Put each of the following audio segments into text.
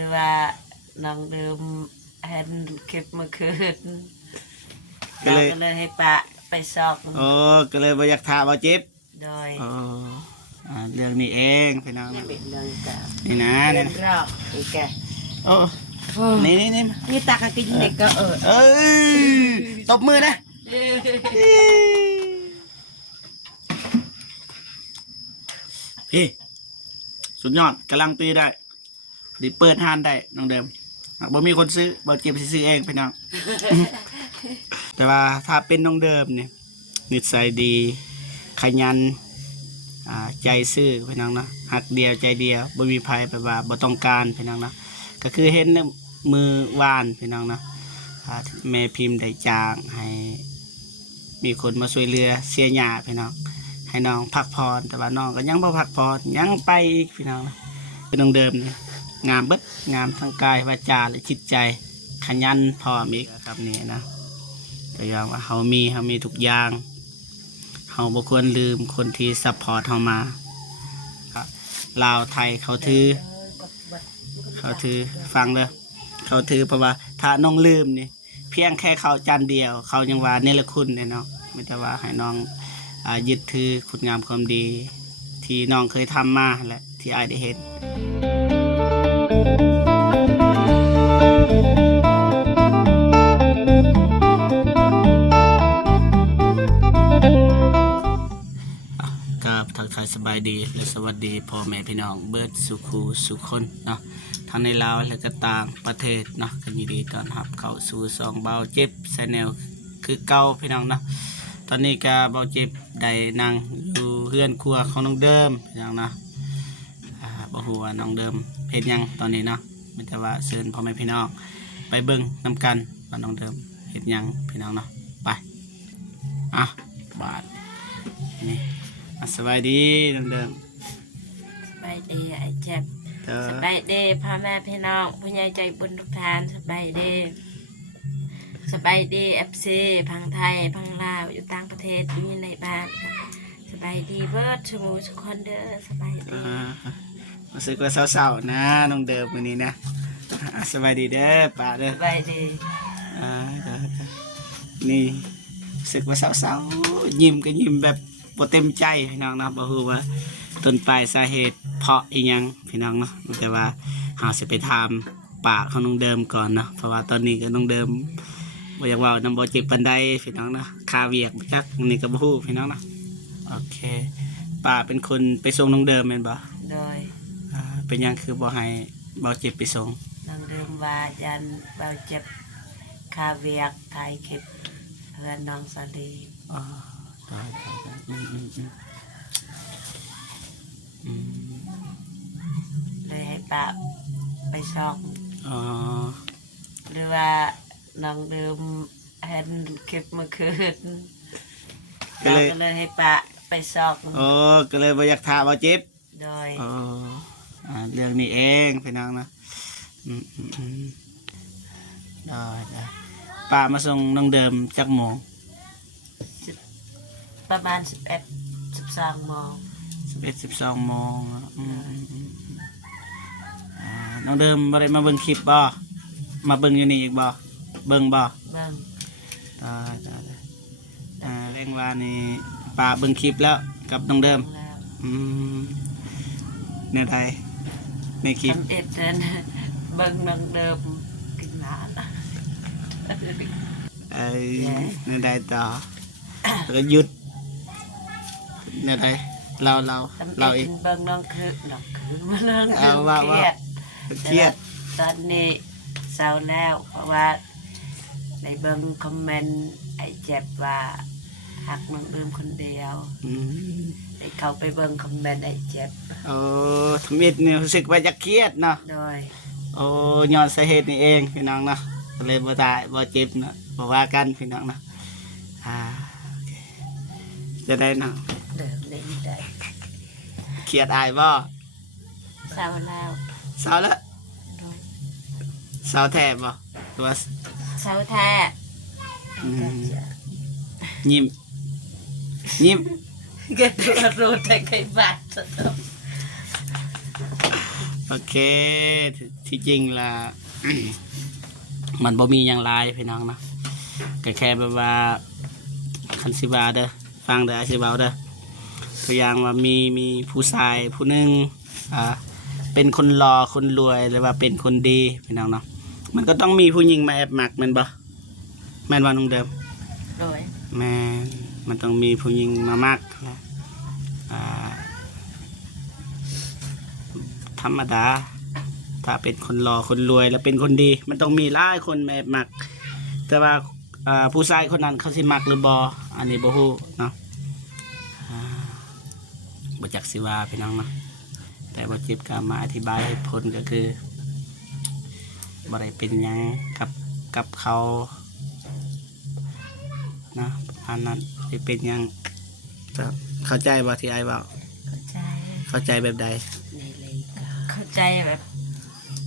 รือว่าน้องเดิมเห็นคลิปเมื่อคืนเราก็เลยให้ปะไปสอบโอ้ก็เลยบ่อยากถามว่าเจ็บโดยเรื่องนี้เองพี่น้อง นี่เป็นเรื่องเก่า นี่นะ เรื่ นี่ องรอบอีกแก โอ้นี่นี่ นี่ตากกินเด็กก็ตบมือนะพี่สุดยอดกำลังตีได้ดิเปิดห้านได้น้องเดิมบ่มีคนซื้อบ่เก็บซื้อเองพี่น้อง แต่ว่าถ้าเป็นน้องเดิมเนี่ยนิสัยดีขยันใจซื่อพี่น้องนะหักเดียวใจเดียวบ่มีภัยแบบว่าบ่ต้องการพี่น้องนะก็คือเห็นมือวานพี่น้องนะแม่พิมพ์ได้จ้างให้มีคนมาช่วยเหลือเสียหญ้าพี่น้องให้น้องพักผ่อนแต่ว่าน้องก็ยังบ่พักผ่อนยังไปอีกพี่น้องนะเป็นน้องเดิมนี่งามเบิดงามทั้งกายวาจาและจิตใจขยันพร้อมอีกครับนี่นะตัวอย่างว่าเฮามีทุกอย่างเฮาบ่ควรลืมคนที่ซัพพอร์ตเฮามาลาวไทยเขาถือฟังเลยเขาถือเพราะว่าถ้าน้องลืมนี่เพียงแค่เขาจานเดียวเขายังว่าเนรคุณเนี่ยเนาะไม่แต่ว่าให้น้องยึดถือคุณงามความดีที่น้องเคยทำมาแหละที่อ้ายได้เห็นกับทักทายสบายดีและสวัสดีพ่อแม่พี่น้องเบิดสุขูสุขคนเนาะทั้งในลาวและก็ต่างประเทศเนาะกันยินดีต้อนรับเข้าสู่ซองเบาเจ็บชาแนลคือเก่าพี่น้องเนาะตอนนี้ก็เบาเจ็บได้นั่งอยู่เฮือนครัวของน้องเดิมพี่น้องเนาะบ่ฮู้ว่าน้องเดิมเฮ็ดหยังตอนนี้เนาะมันจะว่าเชิญพ่อแม่พี่น้องไปเบิ่งนำกันว่าน้องเดิมเฮ็ดหยังพี่น้องเนาะไปบาดนี่สบายดีน้องเดิมสบายดีไอ้เจ็บสบายดีพ่อแม่พี่น้องผู้ใหญ่ใจบุญทุกท่านสบายดีFC พังไทยพังลาวอยู่ต่างประเทศอยู่ในบ้านสบายดีเบิร์ดสมูทุกคนเด้อสบายดีรู้สึกว่าเศร้าๆนะน้องเดิมวันนี้นะสบายดีเด้อป้าเด้อสบายดีนี่รู้สึกว่าเศร้าๆยิ้มก็ยิ้มแบบบ่เต็มใจพี่น้องนะบ่ฮู้ว่าต้นปลายสาเหตุเพราะอีหยังพี่น้องเนาะแต่ว่าเฮาสิไปถามปากของน้องเดิมก่อนเนาะเพราะว่าตอนนี้ก็น้องเดิมบ่อยากเว้านำบ่เจ็บปานใดพี่น้องเนาะค่าเวียกจักนี่ก็บ่ฮู้พี่น้องเนาะโอเคป้าเป็นคนไปส่งน้องเดิมแม่นบ่โดยเป็นหยังคือบ่ให้เบาเจ็บไปส่งน้องเดิมว่ายันเบาเจ็บค่าเวียกถ่ายคลิปเพื่อนน้องสาลีเลยให้ปะไปสอบหรือว่าน้องเดิมเห็นคลิปเมื่อคืนเราก็เลยให้ปะไปสอบก็เลยบ่อยากถามว่าเจ็บโดยเรื่องนี้เองพี่น้องนะได้ป้ามาส่งน้องเดิมจักโมงประมาณ11-12 โมง11-12 โมงน้องเดิมบ่ได้มาเบิ่งคลิปบ่มาเบิ่งอยู่นี่อีกบ่เบิ่งบ่แรงว่านี่ป้าเบิ่งคลิปแล้วกับน้องเดิมเนี่ยไทยในคลิปเดินเบิ่งน้องเดิมกินน้ำเนี่ยได้ต่อแล้วหยุดเนี่ยไทยเราอีกเบิ่งน้องคือมาเรื่องเครียดตอนนี้เศร้าแล้วเพราะว่าในเบิ่งคอมเมนต์ไอ้เจ็บว่าหักน้องเดิมคนเดียวไอ้เขาไปเบิ่งคอมเมนต์ไอ้เจ็บทมิดเนี่ยรู้สึกว่าจะเครียดเนาะโดยย้อนสาเหตุนี่เองพี่น้องเนาะเลยบ่ตายบ่เจ็บเนาะบ่ว่ากันพี่น้องเนาะจะได้เนาะเดิมได้เครียดอายบ่เศร้าแล้วเศร้าแท้บ่ตัวเศร้าแท้ยิ้มเก็บตัวรู้แต่ใครบาด โอเคที่จริงล่ะ มันบ่มีอย่างไรพี่น้องนะก็แค่แบบว่าคันสิบาเด้อฟังเด้ออาสิบาเด้อตัวอย่างว่ามีผู้ชายผู้หนึ่งเป็นคนหล่อคนรวยหรือว่าเป็นคนดีพี่น้องเนาะมันก็ต้องมีผู้หญิงมาแอบหมักแม่นบ่แม่นว่าน้องเดิม โดย แม่นมันต้องมีผู้หญิงมามักนะธรรมดาถ้าเป็นคนหล่อคนรวยแล้วเป็นคนดี มันต้องมีหลายคนมาแอบหมักแต่ว่าผู้ชายคนนั้นเขาสิมักหรือบ่อันนี้บ่ฮู้เนาะบ่จักสิว่าพี่น้องเนาะแต่บ่เจ็บก็มาอธิบายเหตุผลก็คือบ่ได้เป็นหยังกับเขานะอันนั้นได้เป็นหยังจะเข้าใจบ่ที่ไอ้เว้า เข้าใจ แบบใด เข้าใจแบบ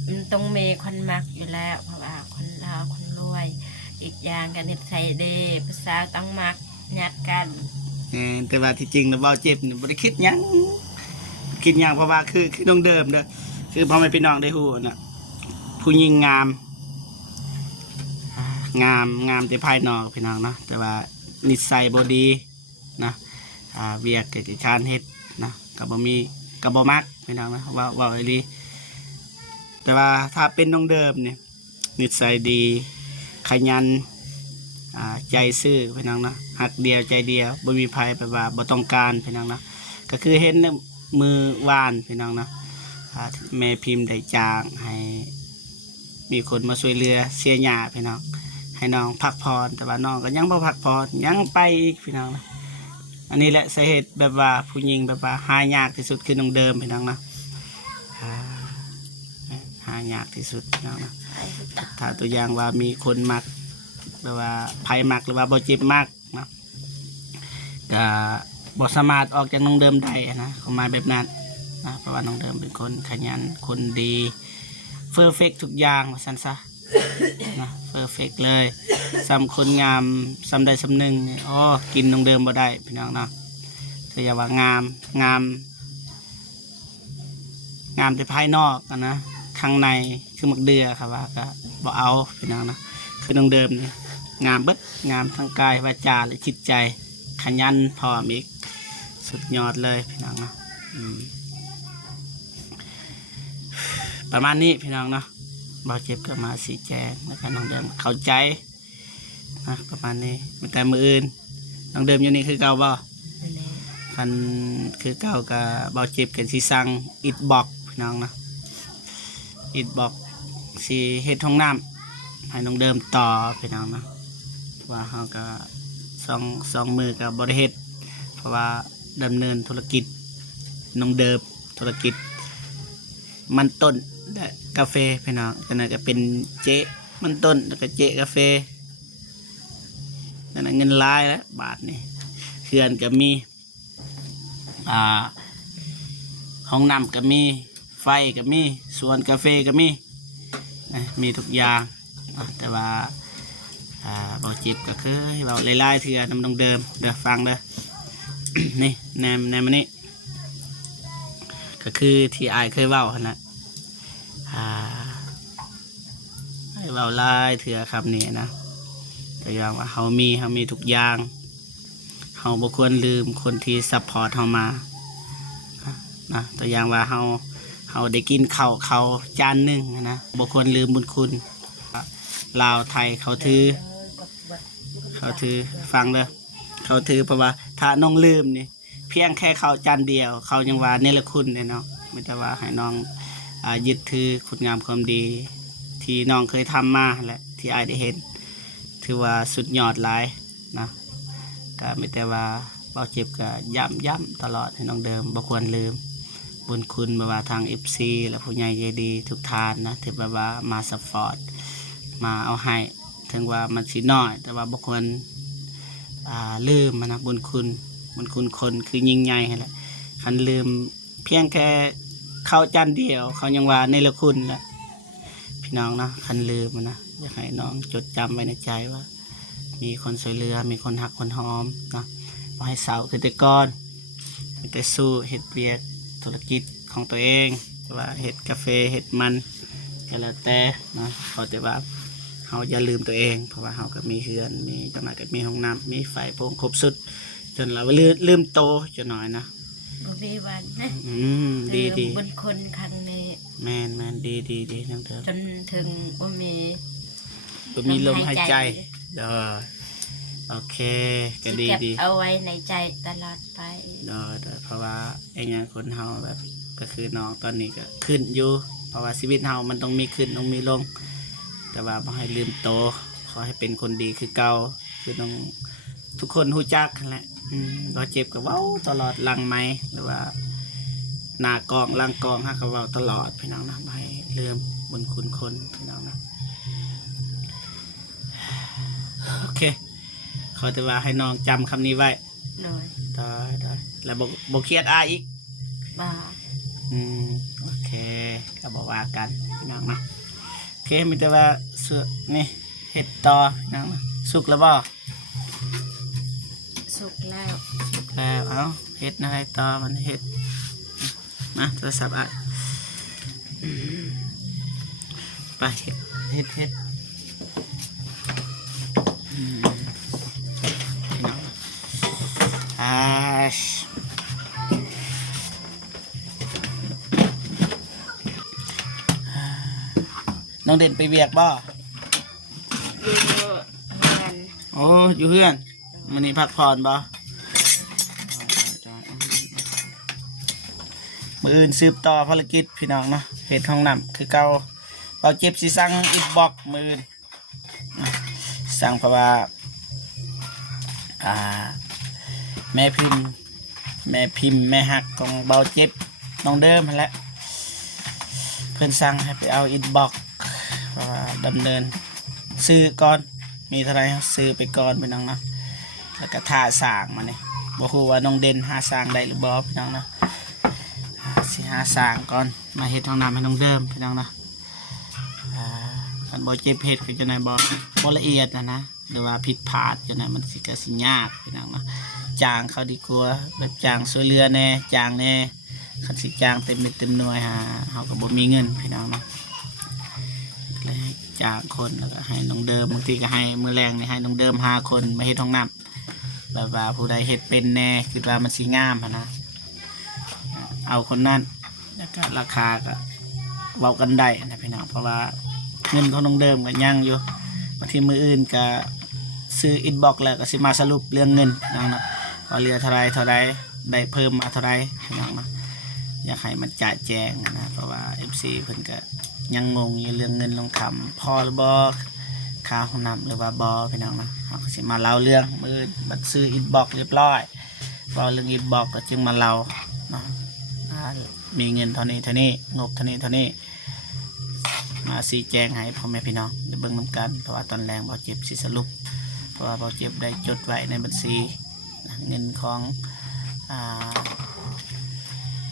มันต้องมีคนมักอยู่แล้วเพราะว่าคนเราคนรวยอีกอย่างกันนิสัยดีภาษาต้องมักยัดกัน แต่ว่าที่จริงนะเว้าเจ็บนี่บ่ได้คิดหยังเพราะว่าคือน้องเดิมเด้อคือพ่อแม่พี่น้องได้ฮู้น่ะผู้หญิงงามแต่ภายนอกพี่น้องเนาะแต่ว่านิสัยบ่ดีนะเวียกกิจการเฮ็ดนะก็บ่มักพี่น้องนะว่าอีหลีแต่ว่าถ้าเป็นน้องเดิมเนี่ยนิสัยดีขยันใจซื่อพี่น้องนะหักเดียวใจเดียวบ่มีภัยแบบว่าบ่ต้องการพี่น้องนะก็คือเห็นมือวานพี่น้องนะแม่พิมพ์ได้จ้างให้มีคนมาช่วยเหลือเสียหญ้าพี่น้องให้น้องพักผ่อนแต่ว่าน้องก็ยังบ่พักผ่อนยังไปอีกพี่น้องนะอันนี้แหละสาเหตุแบบว่าผู้หญิงแบบว่าหายากที่สุดคือน้องเดิมพี่น้องนะหายากที่สุดพี่น้องนะถ้าตัวอย่างว่ามีคนมักแบบว่าไผ่มักหรือว่าบ่จิบมักนะก็บ่สามารถออกจากน้องเดิมได้นะเขามาแบบนั้นนะเพราะว่าน้องเดิมเป็นคนขยันคนดีเฟอร์เฟกทุกอย่างว่าซั่นซะนะเฟอร์เฟกเลยซ้ำคนงามซ้ำใดซ้ำหนึ่งอ๋อกินน้องเดิมบ่ได้พี่น้องนะแต่อย่าว่างามแต่ภายนอกนะข้างในคือมักเดือครับว่าก็บ่เอาพี่น้องนะคือน้องเดิมนี่งามเบิดงามทั้งกายวาจาและจิตใจขยันพร้อมอีกสุดยอดเลยพี่น้องนะประมาณนี้พี่น้องเนาะบ่เจ็บก็มาสีแจงนะครับน้องเดิมเข้าใจนะประมาณนี้แต่มืออื่นน้องเดิมอยู่นี่คือเก่าบ่คันคือเก่ากับบ่เจ็บกันสีสั่งอิฐบล็อกพี่น้องนะอิฐบล็อกสีเฮ็ดห้องน้ำให้น้องเดิมต่อพี่น้องนะว่าเขาก็สองมือกับบริเฮ็ดเพราะว่าดำเนินธุรกิจน้องเดิมธุรกิจมันต้นและกาแฟพี่น้องก็น่าจะเป็นเจ๊มันต้นแล้วก็เจ๊กาแฟนั่นเงินลายแล้วบาทนี่เขื่อนก็มีห้องน้ำก็มีไฟก็มีสวนกาแฟก็มีทุกอย่างแต่ว่าเบาจิบก็คือเบาไล่ๆเถื่อน้ำนองเดิมเดี๋ยวฟังเด้อ นี่แนมมันนี่ก็คือที่อายเคยเว้าหั่นน่ะให้เว้าไล่เถื่อครับนี่นะแต่อย่างว่าเฮามีทุกอย่างเฮาบ่ควรลืมคนที่ซัพพอร์ตเฮามานะตัวอย่างว่าเฮาได้กินข้าวจานหนึงนะบ่ควรลืมบุญคุณลาวไทยเขาถือฟังเลยเขาถือเพราะว่าถ้าน้องลืมนี่เพียงแค่เขาจานเดียวเขายังว่าเนรคุณเลยเนาะไม่แต่ว่าให้น้องยึดถือคุณงามความดีที่น้องเคยทำมาแหละที่อายได้เห็นถือว่าสุดยอดหลายนะก็ไม่แต่ว่าเบาเจ็บก็ย้ำตลอดให้น้องเดิมบ่ควรลืมบุญคุณแบบว่าทาง FC และผู้ใหญ่ใจดีทุกท่านนะที่แบบว่ามาซัพพอร์ตมาเอาให้ถึงว่ามันสิน้อยแต่ว่าบุคคลลืมมันนะบุญคุณคนคือยิ่งใหญ่แหละคันลืมเพียงแค่เข้าจานเดียวเขายังว่าเนรคุณแหละพี่น้องนะคันลืมมันนะอยากให้น้องจดจำไว้ในใจว่ามีคนช่วยเหลือมีคนหักคนหอมนะบ่ให้เศร้าคือแต่ก่อนมีแต่สู้เฮ็ดเวียกธุรกิจของตัวเอง ว่าเห็ดกาแฟเห็ดมันก็แล้วแต่เนาะขอแต่ว่าเขาอย่าลืมตัวเองเพราะว่าเขาก็มีเฮือนมีจังหวะก็มีห้องน้ำมีไฟโปร่งครบสุดจนเราลืมโตจะหน่อยนะ บ่มีวันนะ ดีดี บนคนครั้งนี้ แมนดีทั้งเถอะ จนถึงบ่มี มีลมหายใจเด้อโอเคก็ดี เก็บ ดี เอาไว้ในใจตลอดไป เด้อเพราะว่าไอ้งานคนเฮาแบบก็คือน้องตอนนี้ก็ขึ้นอยู่เพราะว่าชีวิตเฮามันต้องมีขึ้นต้องมีลงแต่ว่าบ่ให้ลืมโตขอให้เป็นคนดีคือเก่าคือต้องทุกคนรู้จักนั่นแหละเราเจ็บกับเว้าตลอดหลังไม้หรือว่าหน้ากองหลังกองฮักกับเว้าตลอดพี่น้องนะบ่ให้ลืมบุญคุณคนพี่น้องนะโอเคขอแต่ว่าให้น้องจำคำนี้ไว้ โดย ได้แล้วบ่เครียดอีก บ่ โอเคก็บอกว่ากันพี่น้องนะโอเคมีแต่ว่าเสือนี่เห็ดต่อพี่น้องนะสุกแล้วบ่ สุกแล้ว แล้วเอาเห็ดอะไรต่อมันเห็ดมาโทรศัพท์ไปเห็ดพี่น้องน้องเด่นไปเวียกบ่ อยู่เฮือน โอ้อยู่เพื่อนมันนี่พักผ่อนบ่มืออื่นสืบต่อภารกิจพี่น้องเนาะเหตุห้องน้ำคือเก่าเราเจ็บสิสั่งอิฐบล็อกมืออื่นสั่งเพราะว่าแม่พิมพ์แม่หักของเบาเจ็บน้องเดิมนั่นแหละเพิ่นสั่งให้ไปเอาอิฐบล็อกเพราะว่าดำเนินซื้อก่อนมีเท่าไรซื้อไปก่อนพี่น้องเนาะแล้วก็ท่าสร้างมาเนี่ยบอกว่าน้องเด่นหาสร้างได้หรือบ่พี่น้องเนาะสิหาสร้างก่อนมาเฮ็ดห้องน้ำให้น้องเดิมพี่น้องเนาะคันบ่เจ็บเฮ็ดคือจังได๋บ่ละเอียดนะหรือว่าผิดพลาดจังได๋มันสิก็สิยากพี่น้องเนาะจ้างเขาดีกว่าแบบจ้างช่วยเหลือแน่จ้างแน่คันสิจ้างเต็มเม็ดเต็มหน่วยเฮาก็บ่มีเงินพี่น้องเนาะเลยจ้างคนแล้วก็ให้น้องเดิมบางทีก็ให้มื้อแรงนี่ให้น้องเดิม5คนมาเฮ็ดห้องน้ำแบบว่าผู้ใดเฮ็ดเป็นแน่คิดว่ามันสิงามนะเอาคนนั้นแล้วก็ราคาก็เว้ากันได้นะพี่น้องเพราะว่าเงินของน้องเดิมก็ยังอยู่บางทีมืออื่นก็ซื้ออินบ็อกซ์แล้วก็สิมาสรุปเรื่องเงินพี่น้องนะว่าเหลือเท่าไรได้เพิ่มมาเท่าไรพี่น้องนะอยากให้มันจ่ายแจงนะเพราะว่า FC เพิ่นก็ยังงงอยู่เรื่องเงินลงคำพอหรือบ่ค่าห้องน้ำหรือว่าบ่พี่น้องนะเขาก็สิมาเล่าเรื่องมือบัดซื้ออินบ็อกซ์เรียบร้อยพอเรื่องอินบ็อกซ์ก็จึงมาเล่าเนาะมีเงินเท่านี้งบเท่านี้มาสีแจงให้พ่อแม่พี่น้องได้เบิ่งน้ำกันเพราะว่าตอนแรงเบาเจ็บสิสรุปเพราะว่าเบาเจ็บได้จดไว้ในบัญชีเงินของ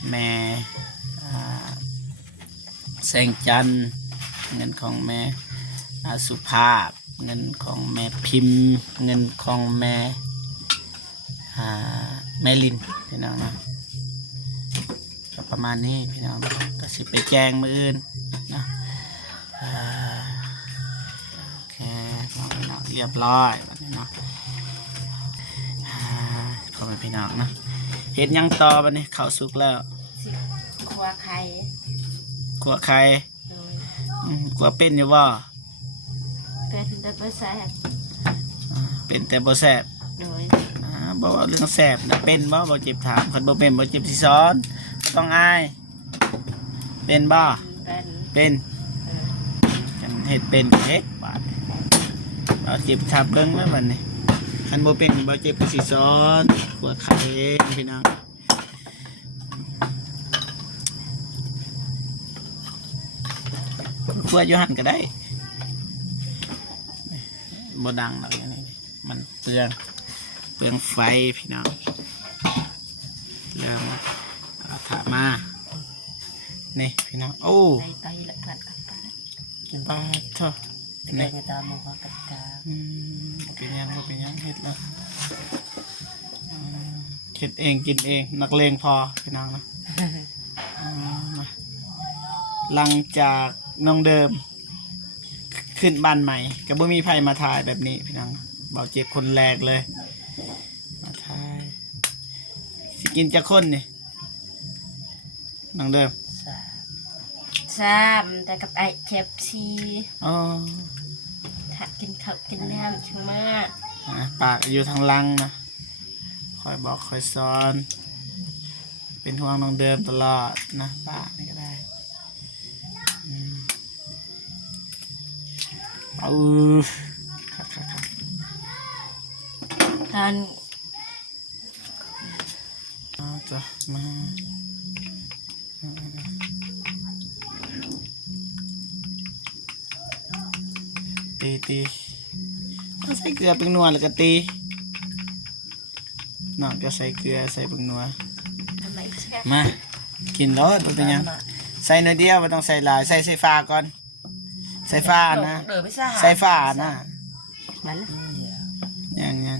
แม่แสงจันทร์เงินของแม่สุภาพเงินของแม่พิมพ์เงินของแม่ลินพี่น้องนะก็ประมาณนี้พี่น้องก็สิไปแจ้งมืออื่นนะโอเคเรียบร้อยวันนี้เนาะพ่อแม่พี่น้องนะเห็ดยังต่อวันนี้ข้าวสุกแล้ว สิครัวไข่ ขัวไข่ โดย ขัวเป็นอยู่บ่ เป็นแต่บ่แซ่บ เป็นแต่บ่แซ่บ โดย บอกว่าเรื่องแซ่บนะเป็นบ่เจ็บถามคนบ่เป็นบ่เจ็บสิซ้อนบ่ต้องอายเป็นบ่ เป็น เป็นจังเฮ็ดเป็นเฮ็ดบาดบ่เจ็บทับเบิ่งแล้วบัดนี้คันบ่เป็นบ่เจ็บก็สิซ้อนขัวไข่พี่น้องขัวอยู่หั่นก็ได้บ่ดังดอกอย่างนี้มันเปลืองไฟพี่น้องเริ่มถามมานี่พี่น้องโอ้ ไตละกลัดกันไป บาทเถอะ นี่ไปตามหมู่เขาตัดกา เป็นยังเห็ดแล้วเห็ดเองกินเองนักเลงพอพี่น้องนะมา หลังจากน้องเดิมขึ้นบ้านใหม่ก็บ่มีไผมาถ่ายแบบนี้พี่น้องเบาเจ็บคนแรกเลยมาถ่ายสิกินจะคนนี่น้องเดิม 3แต่กับไอ้เจ็บซี อ๋อ ถ้ากินข้าวกินน้ำช่างมาก ปากอยู่ทางหลังนะคอยบอกคอยสอน เป็นห่วงน้องเดิมตลอดนะปากนี่ก็ได้เอาครับ ตอน เอาจ้ะมาตีเอาใส่เกลือเป็นนัวแล้วก็ตีนอกจากใส่เกลือใส่เป็นนัว ทำไมใช่ มากินรสเป็นยังใส่หน่อยเดียวไม่ต้องใส่หลายใส่ฟ้าก่อนใส่ฟ้านะ เดือไม่ทราบ ใส่ฟ้านะ มัน ยัง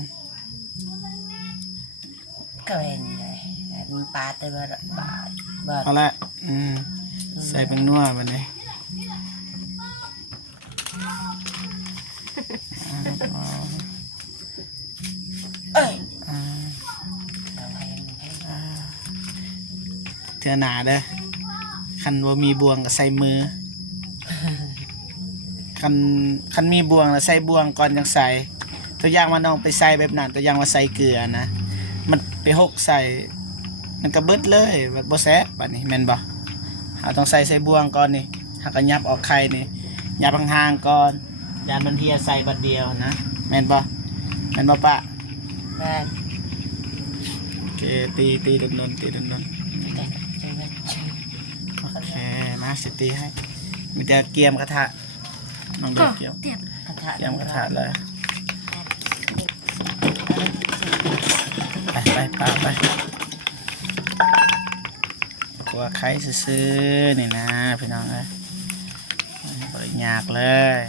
ก็เป็นไงมันปลาแต่ว่าบาดบาด เอาละใส่เป็นนัวบัดนี้เอ้ย เทื่อหนาเด้อคันว่ามีบ่วงก็ใส่มือคันมีบ่วงแล้วใส่บ่วงก่อนจังใส่ตัวอย่างว่าน้องไปใส่แบบนั้นตัวอย่างว่าใส่เกลือนะมันไปหกใส่มันก็เบิดเลยแบบบ่แซ่บบัดนี้แม่นบ่เราต้องใส่บ่วงก่อนนี่หากก็ยับออกไข่นี่ยับห่างๆก่อนยานมันเฮียใส่บัดเดียวนะแม่นบ่ปะ แม่ โอเคตีดนตีดน แต่ใจว่าชื่อ โอเคมาสิตีให้มีแต่เกียมกระทะน้องเด็กเกียม เตียบ กระทะ เกียมกระทะเลยไปไปกลัวไข่ซื้อๆนี่นะพี่น้องเอ้ยบริยากเลย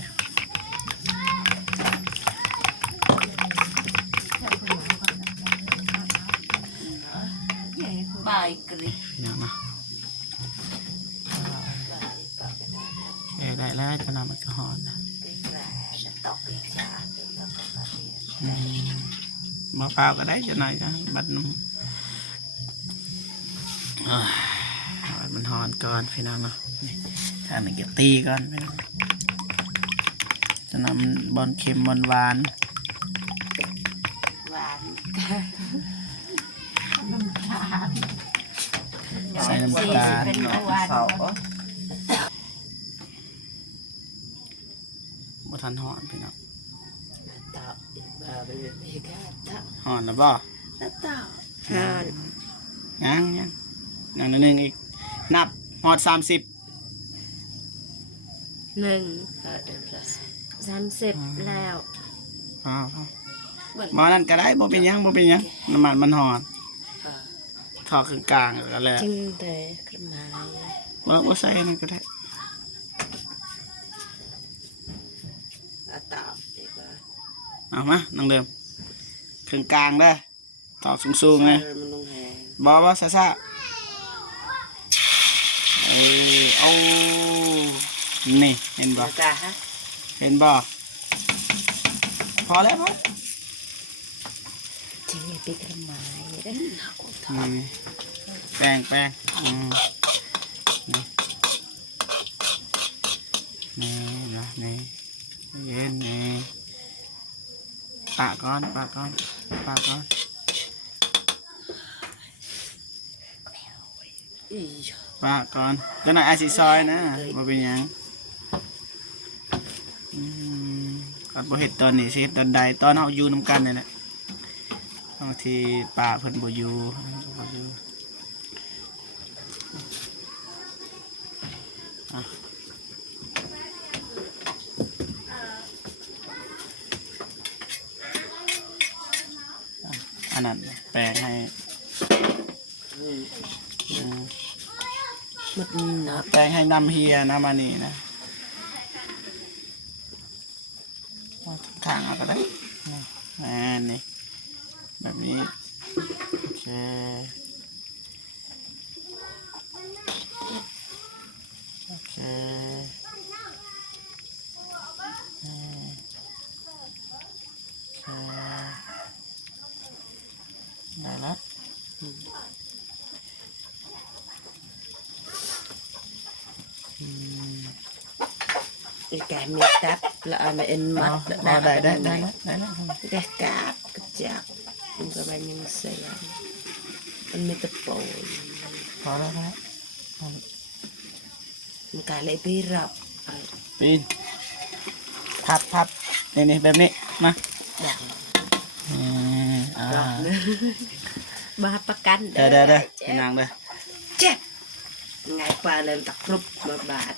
บายกริบ พี่น้องนะโอเคได้แล้วจะนำมันก็หอดนะมะพร้าวก็ได้จะหน่อยนะบัดน้ำบัดมันหอนก่อนพี่น้องเนาะนี่ถ้าหนึ่งก็ตีก่อนพี่น้องจะนำบอลเค็มบอลหวาน หวาน ใส่น้ำตาล เป็นหวาน บ่ทันหอนพี่น้อง ต่อบาเป็นอีกต่อ หอนแล้วบ่ ต่อ ยังอย่างหนึ่งอีกนับหอด30 1 เดี๋ยว 30แล้ว อ้าวบ่นั่นก็ได้บ่เป็นหยังน้ำมันมันหอนทอดครึ่งกลางก็แล้ว จึงแต่กระไม้ บ่ใส่นั่นก็ได้ ต่อดีกว่า เอามาน้องเดิมครึ่งกลางเด้อทอดสูงๆเลย มันลงแหง บ่ซ่าเอานี่เห็นบ่ จ้าฮะ เห็นบ่พอแล้ว จึงเป็นกระไม้เด้อ นี่แป้งนี่นะนี่เย็นนี่ปะก่อนปะก่อน อี ปะก่อนก็หน่อยอาซิซอยนะบ่เป็นหยังกัดบ่เฮ็ดตอนนี้สิเฮ็ดตอนใดตอนเฮาอยู่นำกันนี่แหละบางทีป้าเพิ่นบ่อยู่อันนั้นแปลงให้ มันเนาะ แปลงให้นำเฮียนะมานี่นะข้างเอาก็ได้นี่แบบนี้โอเคโอเค แกมีตับแล้วอันเอ็นมัด ได้ได้ แกกาบกระจับมันก็ไปยังเสียมันมีตะปู พอแล้วนะ มันกาเลยพี่รับ ปีนพับนี่แบบนี้มา ดัง อ่า รับเนื้อบาประกัน เด้นางเด้อ เจ็บไงปลาเล่นตะกรุบมาบาด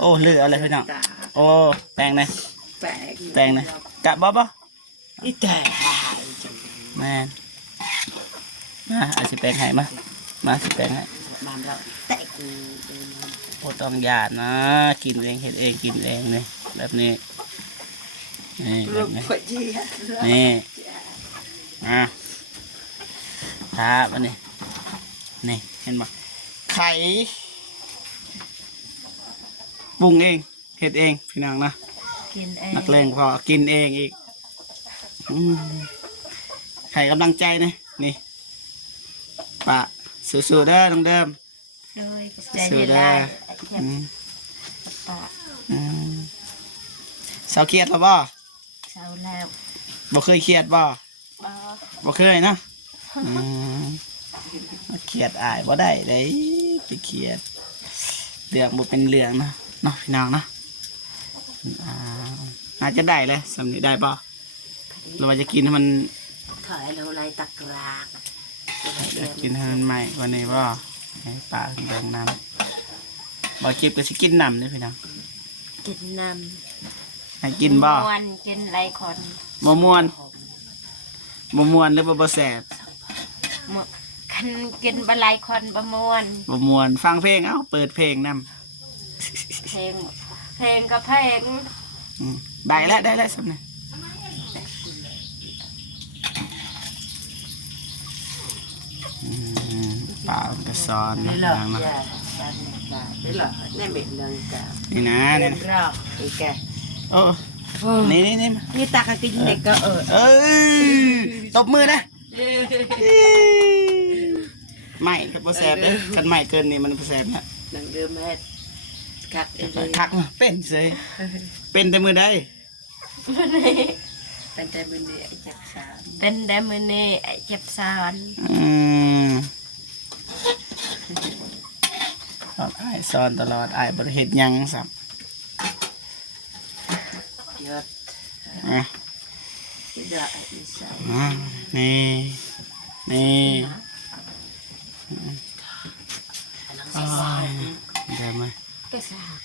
โอ้เลืออะไรพี่น้องโอ้แปลงเลย แปลง แปลงเลยกะบ่ อีแต่หายจัง แม่นมาอาจจะแปลงให้มาสิแปลงให้ บ้านเราแตก โอ้ต้องหยาดนะกินเองเห็ดเองกินเองนี่แบบนี้นี่แบ ลู บ ก นี้ พ่อเจี๊ยบ นี่ครับอันนี้นี่เห็นปะไข่ปรุงเองเห็ดเองพี่น้องนะ กินเอง นักเลงพอกินเองอีกไข่กำลังใจนะนี่ปะสู้ๆเด้อน้องเดิม โดยใจเย็นได้เจ็บ อืม ปาก เศร้าเครียดแล้วบ่ เศร้าแล้ว บ่เคยเครียดบ่ บ่ บ่เคยนะเครียดอายบ่ได้เลยไปเครียดเรื่องบ่เป็นเรื่องนะเนาะพี่น้องนะน่าจะได้เลยสำนึกได้ป่ะเราจะกินให้มัน ถอยเราไล่ตะกราก กินให้มันใหม่วันนี้ป่ะให้ปลาแบ่งน้ำบ่จิบก็สิกินน้ำนี่พี่น้อง กินน้ ให้กิน ำ บ่ ม่วนกินไรคน บ่ม่วนหรือบ่แสบ คันกินบะไรคนบะม่วน บ่ม่วนฟังเพลงเอ้าเปิดเพลงนำ เพลงก็เพลง ได้แล้วสำนึกปลามันก็ซ้อนนะ นี่ พี่ หรอ น้องนะ นี่หรอนี่เป็นเรื่องกา นี่นะ เรื่ นี่ อง นะ รอกอีแก โอ้นี่ นี่ตากกินเด็กก็ตบมือนะไม่ครับบ่แสบเลยกันไม่เกินนี่มันบ่แสบนะ นังเดิมแม่กักเอง คักมาเป็นเสยเป็นแต่มือใด เป็นแต่เป็นเด็กจับสาม เป็นเดมอนี่ไอ้เจ็บสอน ตอนอ้ายสอนตลอดอ้ายบ่ได้เฮ็ดหยังสับ ยอด อ่ะ ที่ดอกอีสาน นี่เดี๋ยวมา ก็สาก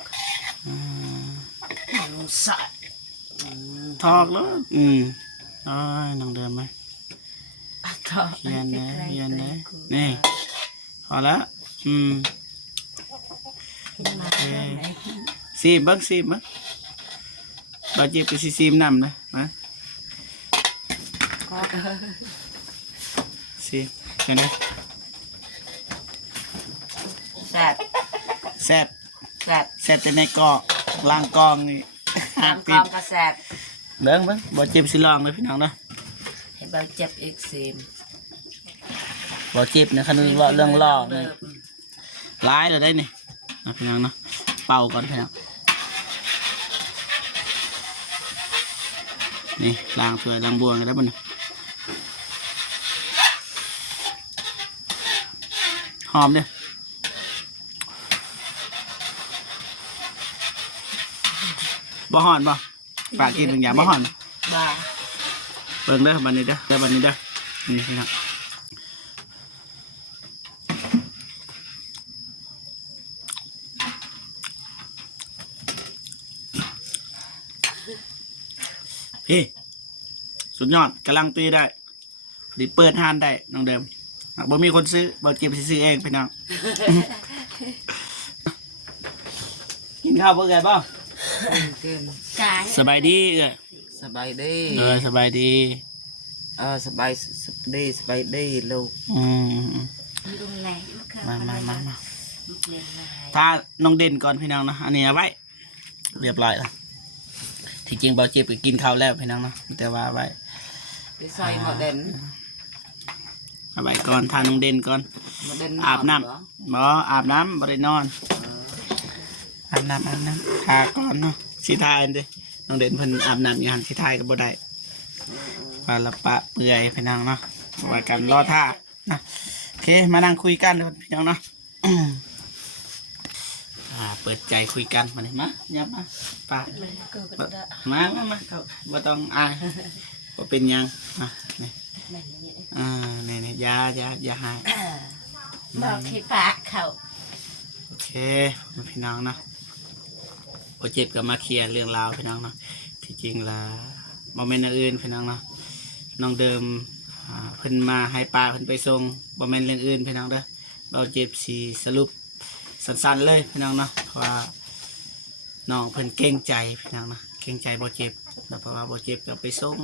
น้องสัตว์ ทอกแล้วน้องเดิมไหม ต่อ เฮียนนะนี่พอแล้วกินมาเรื่องไหน ซีมเบิ้งบาเจ็บก็ซีมนำนะมาซีมเห็นไหม แซ่บ แซ่บ แซ่บ แซ่บแต่ในกอกล่างกองนี่ น้ำกองก็แซ่บ เบิ้งบาเจ็บสิลองเลยพี่น้องเนาะ ให้เบาเจ็บอีกซีม บาเจ็บเนี่ยคันว่าเรื่องล่อเลยร้ายเลยได้นี่นะพี่น้องเนาะเป่าก่อนพี่น้องนี่ล้างเถื่อล้างบัวกันได้บ่เนี่ยหอมเด้อบ่หอนบ่ปากกินบางอย่างบ่หอน บ้า เบิ่งเด้อบัดนี้เด้อบัดนี้เด้อนี่พี่น้องพี่สุดยอดกำลังตีได้พอดีเปิดห้านได้น้องเดิมบ่มีคนซื้อบ่เก็บซื้อเองพี่น้อง กินข้าวเพื่อไงบ้าง เกิน กาย สบายดีสบายดี สบายดี สบายดีลูก รุนแรงค่ะ มาถ้าน้องเด่นก่อนพี่น้องนะอันนี้เอาไว้เรียบร้อยแล้วที่จริงบ่เจ็บไปกินข้าวแล้วพี่น้องนะแต่ว่าไว้ ไปใส่หมดเด่น เอาไว้ก่อนทาน้องเด่นก่อน หมดเด่น อาบน้ำบ่อาบน้ำบ่ได้นอนอาบน้ำทาก่อนเนาะ สิทายเด้น้องเด่นเพิ่นอาบน้ำอยู่หั่นสิทายก็บ่ได้ปลาละปะเปื่อยพี่น้องเนาะบ่ว่ากันรอท่านะโอเคมานั่งคุยกันเด้อพี่น้องเนาะ เปิดใจคุยกันมาเลยมายับมาป้ามาเขาบ่ต้องอายบ่เป็นยังนี่นี่อย่าหาย บอกให้ปากเขา โอเคพี่น้องเนาะโอเจ็บกับมาเคลียร์เรื่องราวพี่น้องเนาะที่จริงละโมเมนต์อื่นพี่น้องเนาะน้องเดิมเพิ่นมาให้ปลาเพิ่นไปส่งโมเมนต์เรื่องอื่นพี่น้องเด้อเราเจ็บสีสรุปสั้นๆเลยพี่น้องเนาะเพราะว่าน้องเพิ่นเก่งใจพี่น้องเนาะเก่งใจบ่เจ็บเพราะว่าบ่เจ็บก็ไปส่ง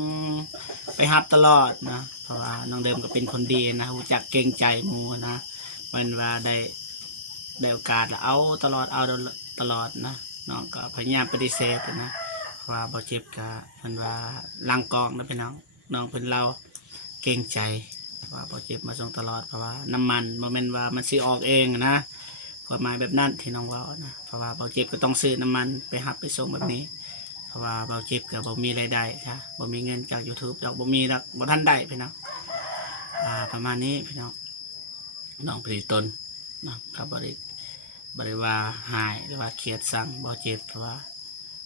ไปฮับตลอดนะเพราะว่าน้องเดิมก็เป็นคนดีนะรู้จักเก่งใจหมู่นะมันว่าได้โอกาสแล้วเอาตลอดเอาตลอดนะน้องก็พยายามปฏิเสธนะเพราะว่าบ่เจ็บก็มันว่าลังกองนะพี่น้องเพิ่นเราเก่งใจว่าบ่เจ็บมาส่งตลอดเพราะว่าน้ำมันบ่แม่นว่ามันสิออกเองนะความหมายแบบนั้นที่น้องว่านะเพราะว่าบ่เจ็บก็ต้องซื้อน้ำมันไปหับไปส่งแบบนี้เพราะว่าบ่เจ็บก็บ่มีรายได้ค่ะบ่มีเงินจาก YouTube ดอกบ่มีดอกบ่ทันได้พี่น้องประมาณนี้พี่น้องผลิตตนนะครับบ่ได้ว่าหายหรือว่าเครียดสั่งบ่เจ็บเพราะว่า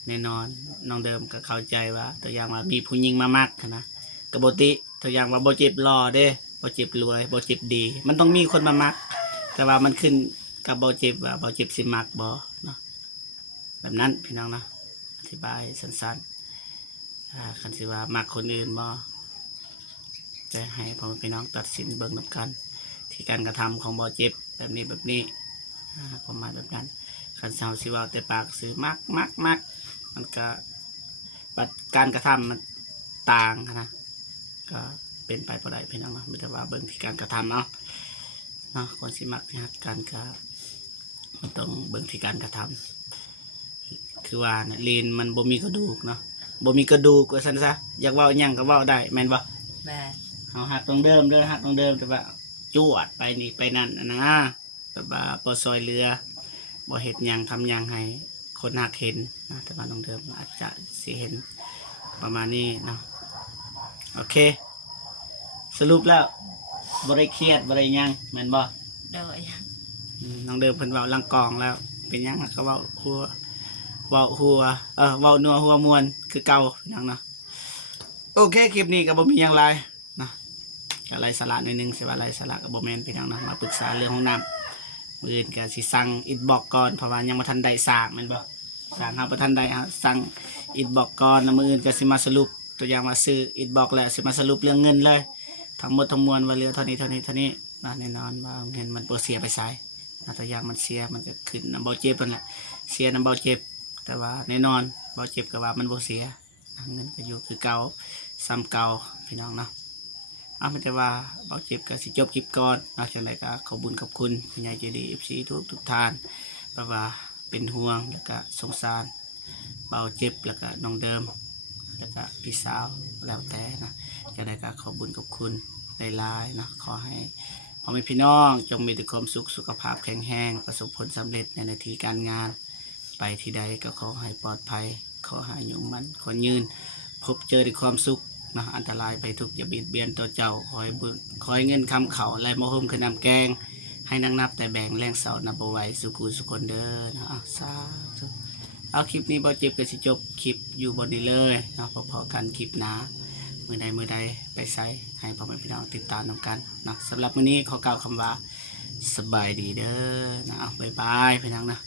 แน่นอนน้องเดิมก็เข้าใจว่าตัวอย่างว่ามีผู้หญิงมามักนะกบติตัวอย่างว่าบ่เจ็บรอเด้บ่เจ็บรวยบ่เจ็บดีมันต้องมีคนมามักแต่ว่ามันขึ้นกับบ่เจ็บว่าบ่เจ็บสิมักบ่เนาะแบบนั้นพี่น้องนะอธิบายสั้นๆคันสิว่ามักคนอื่นบ่จะให้พ่อแม่พี่น้องตัดสินเบิ่งนำกันที่การกระทำของบ่เจ็บแบบนี้ประมาณแบบนั้นคันเฮาสิว่าแต่ปากซื้อมักมันก็บัดการกระทำมันต่างนะก็เป็นไปบ่ได้พี่น้องเนาะมีแต่ว่าเบิ่งที่การกระทำเนาะคนสิมักนะการก็มันต้องเบิ่งที่การกระทำคือว่าเนี่ยลีนมันบ่มีกระดูกเนาะบ่มีกระดูกว่าซั่นซะอยากเว้าหยังก็เว้าได้แม่นบ่ แม่ เฮาหักตรงเดิมหักตรงเดิมแต่ว่าจวดไปนี่ไปนั่นนะแบบว่าบ่ซอยเรือบ่เฮ็ดหยังทำหยังให้คนหักเห็นนะแต่ว่าตรงเดิมอาจจะสิเห็นประมาณนี้เนาะโอเคสรุปแล้วบ่ได้เครียดบ่ได้หยังแม่นบ่ โดย น้องเดิมเพิ่นเว้าลังกองแล้วเป็นหยังก็เว้าหัวเว้านัวหัวมวนคือเก่าพี่น้องเนาะโอเคคลิปนี้ก็บ่มีหยังหลายนะก็ไร้สาระหน่อยนึงสิว่าไร้สาระก็บ่แม่นพี่น้องเนาะมาปรึกษาเรื่องห้องน้ำมื้ออื่นก็สิสั่งอิฐบล็อกก่อนเพราะว่ายังบ่ทันได้สร้างแม่นบ่สร้างเฮาบ่ทันได้สั่งอิฐบล็อกก่อนแล้วมื้ออื่นก็สิมาสรุปตัวอย่างว่าซื้ออิฐบล็อกแล้วสิมาสรุปเรื่องเงินเลยทั้งหมดทั้งมวลว่าเหลือเท่านี้นะแน่นอนว่าเงินมันบ่เสียไปไสตัวอย่างมันเสียมันจะขึ้นน้ำเบาเจ็บนั่นแหละเสียน้ำเบาเจ็บแต่ว่าแน่นอนเบาเจ็บกับว่ามันบ่เสียเงินก็อยู่คือเก่าซ้ำเก่าพี่น้องเนาะมันจะว่าเบาเจ็บก็สิจบคลิปก่อนนอกจากนั้นก็ขอบุญขอบคุณพี่ใหญ่ใจดี FC ทุกท่านเพราะว่าเป็นห่วงแล้วก็สงสารเบาเจ็บแล้วก็น้องเดิมแล้วก็พี่สาวแล้วแต่นะจะได้ก็ขอบุญขอบคุณหลายๆนะขอให้พ่อแม่พี่น้องจงมีแต่ความสุขสุขภาพแข็งแรงประสบผลสำเร็จในหน้าที่การงานไปที่ใดก็ขอให้ปลอดภัยขอให้อายุมันขอยืนพบเจอด้วยความสุขนะอันตรายไปทุกอย่าเบียดเบียนต่อเจ้าขอให้เงินคำเขาและมะฮุมคือนำแกงให้นังนับแต่แบ่งแรงเสานับเอาไว้สุขุสุคนเด้อนะสาธุเอาคลิปนี้บ่เจ็บก็สิจบคลิปอยู่บนนี้เลยนะพอๆกันคลิปหน้ามือใดไปใส่ให้พ่อแม่พี่น้องติดตามนำกันนะสำหรับมื้อนี้ขอกล่าวคำว่าสบายดีเด้อนะบ๊ายบายพี่น้องนะ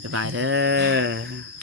บ๊ายบายเด้อ